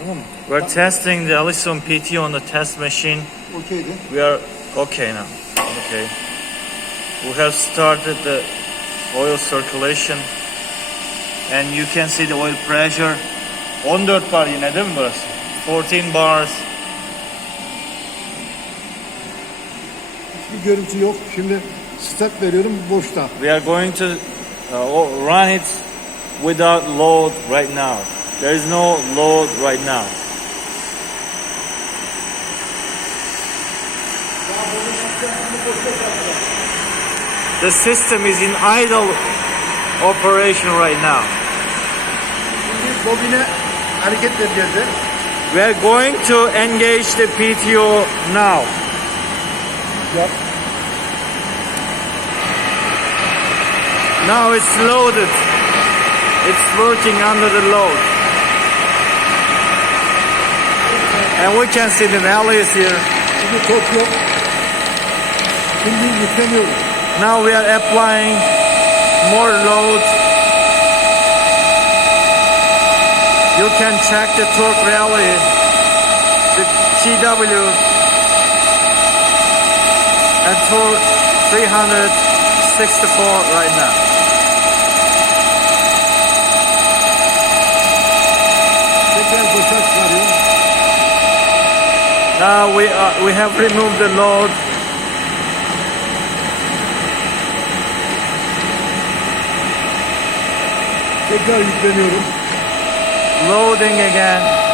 Tamam mı? We're testing the Allison PT on the test machine. Okeydi. We are okay now. Okay. We have started the oil circulation. And you can see the oil pressure. 14 bar yine değil mi burası? 14 bars. Hiçbir görüntü yok. Şimdi start veriyorum boşta. We are going to run it without load right now. There is no load right now. The system is in idle operation right now. Şimdi bobine hareket edeceğiz. We are going to engage the PTO now. Yap. Now it's loaded. It's working under the load. And we can see the values here. Şimdi top yok. Şimdi yükleniyoruz. Now we are applying more load. You can check the torque value, the TW and torque 364 right now. Tekrar boşa çıkarıyorum. Now we have removed the load. Tekrar yükleniyorum. Loading again.